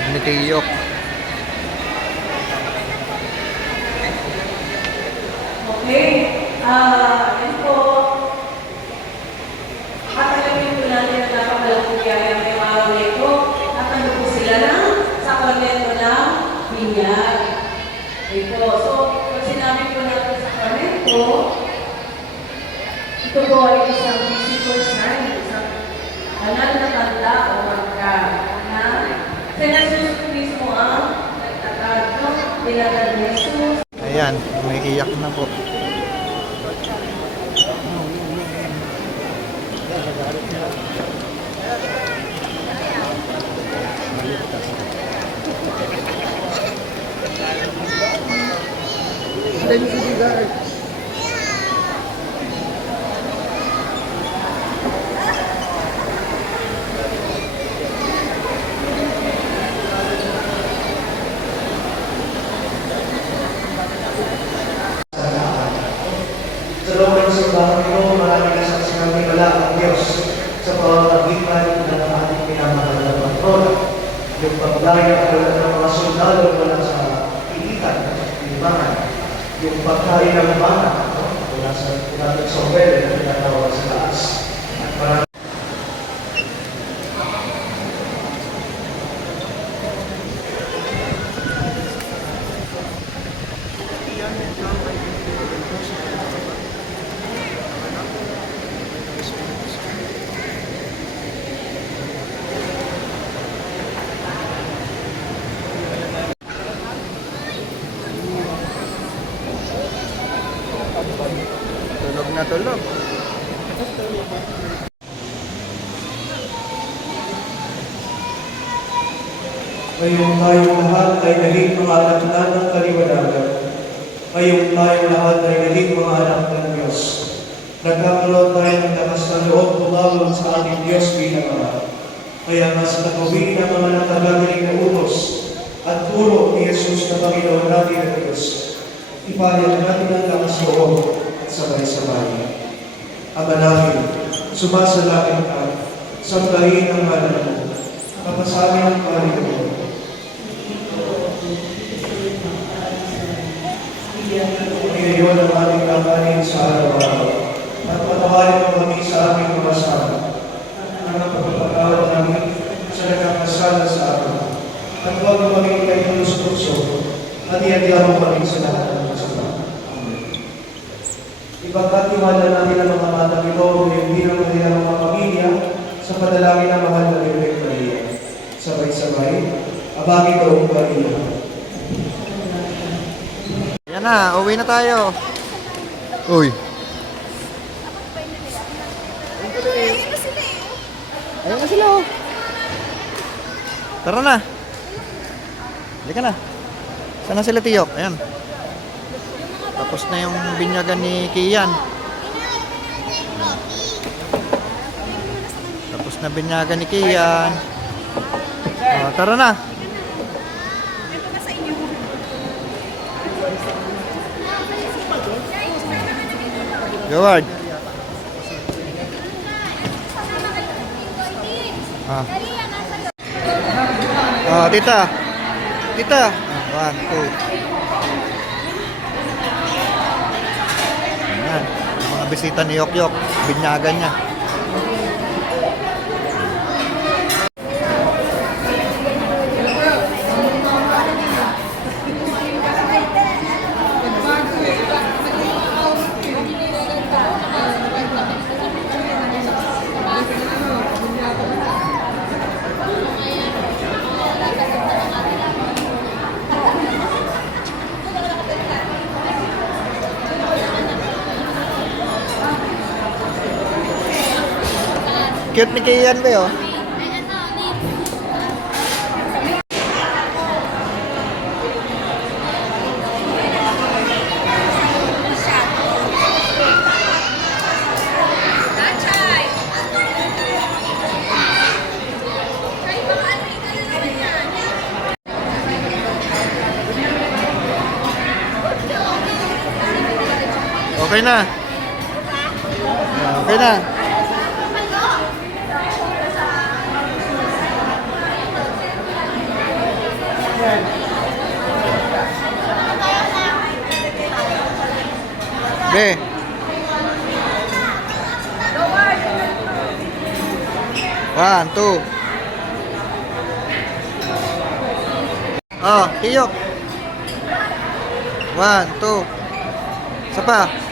Dad ni Tiyok. Okay. Yan po. Patalamin po natin ang napakalaking kaya ngayong araw na ito. At ano po sila ng sakramento ng binyag. Ito. So, pag sinabi po natin sakramento, ito po ay isang physical sign, isang banal na tanda o marka na sa Jesus mismo ang nagtatag, no? Tinatag ni Jesus. Ayan, umiiyak na po. Sa loob ng simbahan ito, maraming nasaksihan ni wala ang Diyos sa pamamagitan ng ating pinamahal na patron. Yung pagdaya at wala ng mga sundalo wala sa pilitan at simbahan. Yung pagkain ng mana, wala sa tinatag sa well na tinatawag sa taas. At marami Tulog na tulog. ngayong tayong lahat ay naging mga anak na ng kaliwanagan. Ngayong tayong lahat ay naging mga anak ng Diyos. Nagkakaroon tayo ng lakas ng loob tumawag sa ating Diyos bilang Ama. Kaya nga sa tagubilin ng mga nakagagaling na utos at turo ni Jesus na Panginoon natin ang Diyos, ipahayag natin ang lakas loob at sabay-sabay. Ama namin, sumasalangit ka, sambahin ang ngalan mo, kapasamin ang Panginoon. Ngayon ang aming kakanin sa araw-araw, at patawarin mo kami sa aming mga sama, ang pagpapatawad namin sa nagkakasala sa amin, at huwag mo kami kayo tulus-tulso, at iadya mo kami sa lahat ng masama. Amen. Ipagkatiwala namin ang mga batang ito, ngayon bilang kanilang mga pamilya, sa panalangin ng mahal na Birhen Maria. Sabay-sabay, abangin ko ang Maria. Yan na, uwi na tayo. Uy. Ayun na sila oh. Tara na. Halika na. Saan na sila Tiyok? Ayan. Tapos na yung binyagan ni Kian. Tapos na binyagan ni Kian. Oh, tara na. Gawad. Tita. Tita. 1, 2. Ayan. Mga bisita ni Yok-Yok. Binyagan niya. Cute ni Kian ba yun? Okay na. Okay na. Be. One, two. Oh, tiyok. One, two. Isa pa.